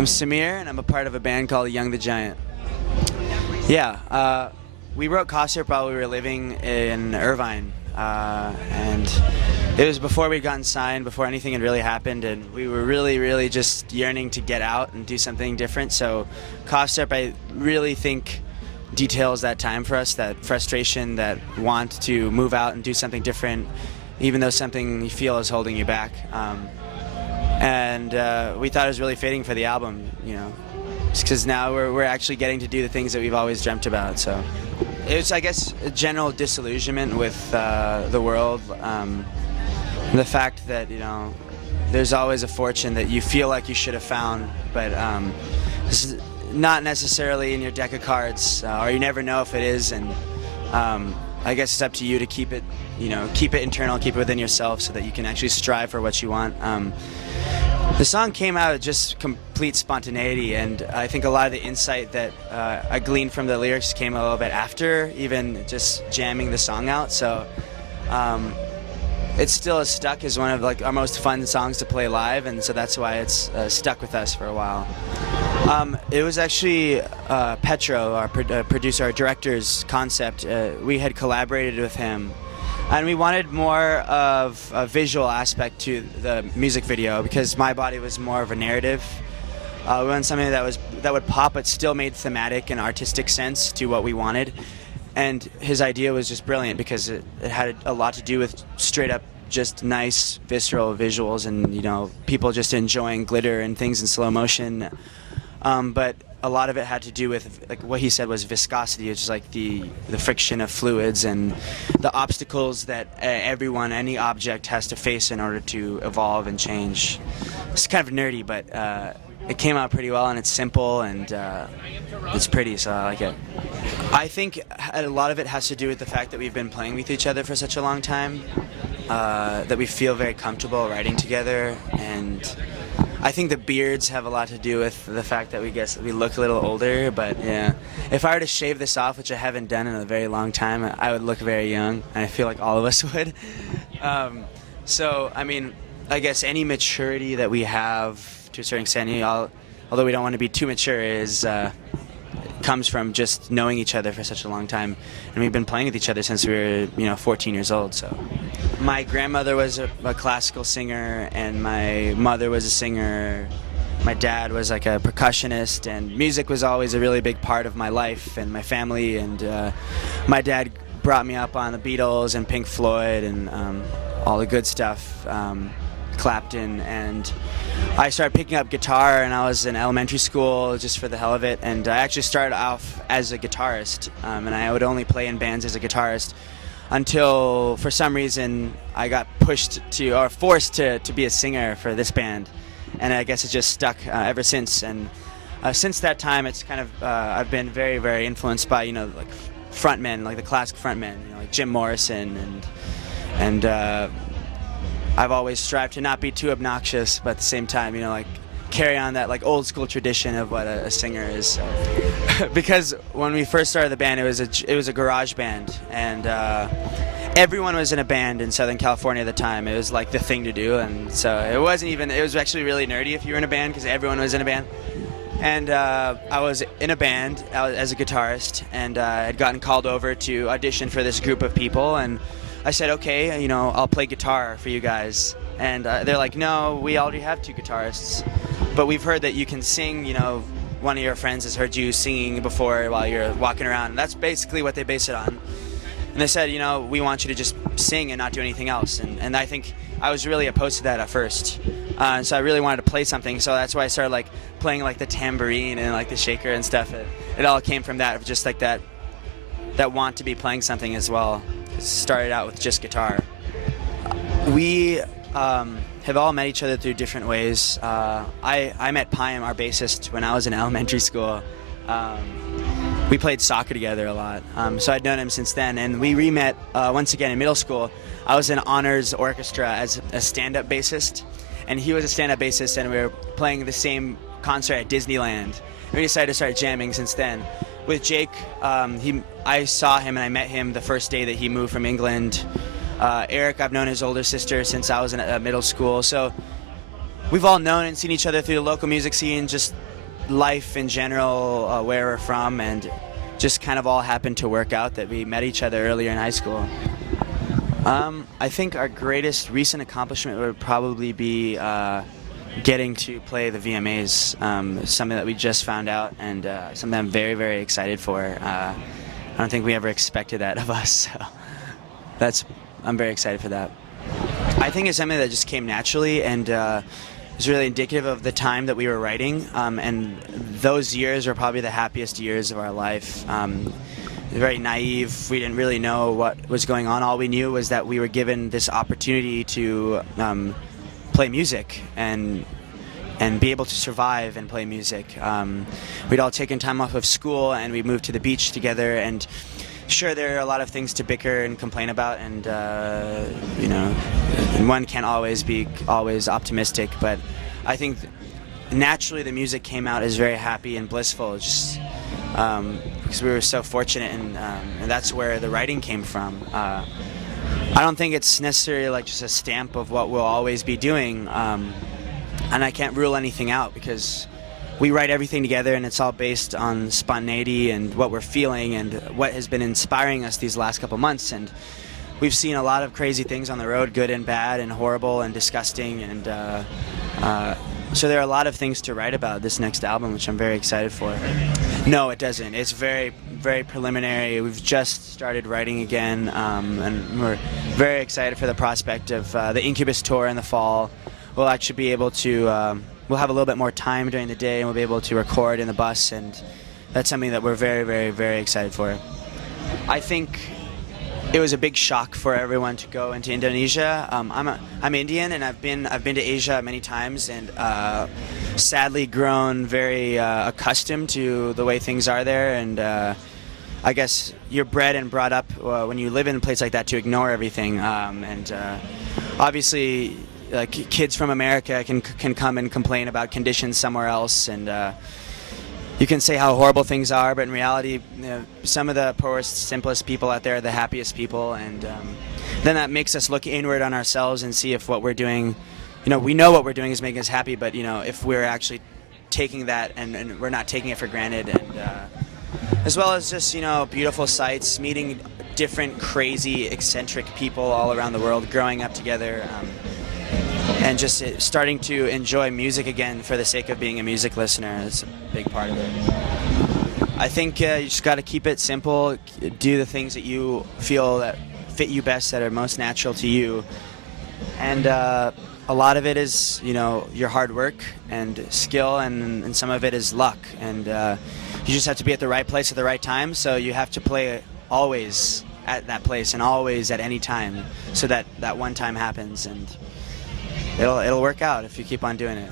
I'm Samir, and I'm a part of a band called Young the Giant. Yeah, we wrote Cough Syrup while we were living in Irvine, and it was before we'd gotten signed, before anything had really happened, and we were really just yearning to get out and do something different. So Cough Syrup, I really think, details that time for us, that frustration, that want to move out and do something different, even though something you feel is holding you back. And we thought it was really fitting for the album, you know, just because now we're actually getting to do the things that we've always dreamt about. So it was, I guess, a general disillusionment with the world, the fact that, you know, there's always a fortune that you feel like you should have found, but this is not necessarily in your deck of cards, or you never know if it is. And I guess it's up to you to keep it, you know, keep it internal, keep it within yourself, so that you can actually strive for what you want. The song came out of just complete spontaneity, and I think a lot of the insight that I gleaned from the lyrics came a little bit after even just jamming the song out. So it still is stuck as one of like our most fun songs to play live, and so that's why it's stuck with us for a while. It was actually Petro, our producer, our director's concept. We had collaborated with him, and we wanted more of a visual aspect to the music video, because My Body was more of a narrative. We wanted something that would pop but still made thematic and artistic sense to what we wanted. And his idea was just brilliant, because it had a lot to do with straight up just nice visceral visuals, and, you know, people just enjoying glitter and things in slow motion. But a lot of it had to do with, like, what he said was viscosity, which is like the friction of fluids and the obstacles that everyone, any object, has to face in order to evolve and change. It's kind of nerdy, but it came out pretty well, and it's simple, and it's pretty, so I like it. I think a lot of it has to do with the fact that we've been playing with each other for such a long time, that we feel very comfortable writing together, and I think the beards have a lot to do with the fact that we look a little older. But yeah, if I were to shave this off, which I haven't done in a very long time, I would look very young, and I feel like all of us would. So I mean, I guess any maturity that we have to a certain extent, although we don't want to be too mature, comes from just knowing each other for such a long time, and we've been playing with each other since we were 14 years old. So my grandmother was a classical singer, and my mother was a singer. My dad was like a percussionist, and music was always a really big part of my life and my family. And my dad brought me up on the Beatles and Pink Floyd and all the good stuff, Clapton, and I started picking up guitar, and I was in elementary school just for the hell of it, and I actually started off as a guitarist, and I would only play in bands as a guitarist until, for some reason, I got forced to be a singer for this band, and I guess it just stuck ever since. And since that time, it's kind of I've been very influenced by, you know, like frontmen, like the classic frontmen, you know, like Jim Morrison, and I've always strived to not be too obnoxious, but at the same time, you know, like carry on that like old school tradition of what a singer is. So. Because when we first started the band, it was a garage band, and everyone was in a band in Southern California at the time. It was like the thing to do, and so it was actually really nerdy if you were in a band, because everyone was in a band. And I was in a band as a guitarist, and I had gotten called over to audition for this group of people, and I said, okay, you know, I'll play guitar for you guys. And they're like, no, we already have 2 guitarists, but we've heard that you can sing, you know, one of your friends has heard you singing before while you're walking around. And that's basically what they base it on. And they said, you know, we want you to just sing and not do anything else. And I think I was really opposed to that at first. So I really wanted to play something. So that's why I started like playing like the tambourine and like the shaker and stuff. It all came from that, just like that want to be playing something as well. It started out with just guitar. We have all met each other through different ways. I met Payam, our bassist, when I was in elementary school. We played soccer together a lot, so I'd known him since then, and we re-met once again in middle school. I was in honors orchestra as a stand-up bassist, and he was a stand-up bassist, and we were playing the same concert at Disneyland. And we decided to start jamming since then. With Jake, I saw him and I met him the first day that he moved from England. Eric, I've known his older sister since I was in middle school, so we've all known and seen each other through the local music scene, just life in general, where we're from, and just kind of all happened to work out that we met each other earlier in high school. I think our greatest recent accomplishment would probably be getting to play the VMAs, something that we just found out, and something I'm very, very excited for. I don't think we ever expected that of us, so I'm very excited for that. I think it's something that just came naturally, and is really indicative of the time that we were writing, and those years were probably the happiest years of our life. Very naive. We didn't really know what was going on. All we knew was that we were given this opportunity to play music and be able to survive and play music. We'd all taken time off of school, and we moved to the beach together, and sure, there are a lot of things to bicker and complain about, and you know, one can't always be optimistic, but I think naturally the music came out as very happy and blissful, just because we were so fortunate, and that's where the writing came from. I don't think it's necessarily like just a stamp of what we'll always be doing, and I can't rule anything out because we write everything together, and it's all based on spontaneity and what we're feeling and what has been inspiring us these last couple months. And we've seen a lot of crazy things on the road, good and bad and horrible and disgusting, and so there are a lot of things to write about this next album, which I'm very excited for. No, it doesn't. It's very, very preliminary. We've just started writing again, and we're very excited for the prospect of the Incubus tour in the fall. We'll actually be able to we'll have a little bit more time during the day, and we'll be able to record in the bus, and that's something that we're very, very, very excited for. I think it was a big shock for everyone to go into Indonesia. I'm Indian, and I've been to Asia many times, and sadly grown very accustomed to the way things are there, and I guess you're bred and brought up when you live in a place like that to ignore everything, and obviously kids from America can come and complain about conditions somewhere else, and you can say how horrible things are, but in reality, some of the poorest, simplest people out there are the happiest people, and then that makes us look inward on ourselves and see if what we're doing, we know what we're doing is making us happy, but if we're actually taking that and we're not taking it for granted, and as well as just beautiful sights, meeting different, crazy, eccentric people all around the world, growing up together. And just starting to enjoy music again for the sake of being a music listener. That's a big part of it. I think you just got to keep it simple, do the things that you feel that fit you best, that are most natural to you. And a lot of it is, your hard work and skill, and some of it is luck. And you just have to be at the right place at the right time, so you have to play always at that place and always at any time, so that one time happens. And it'll work out if you keep on doing it.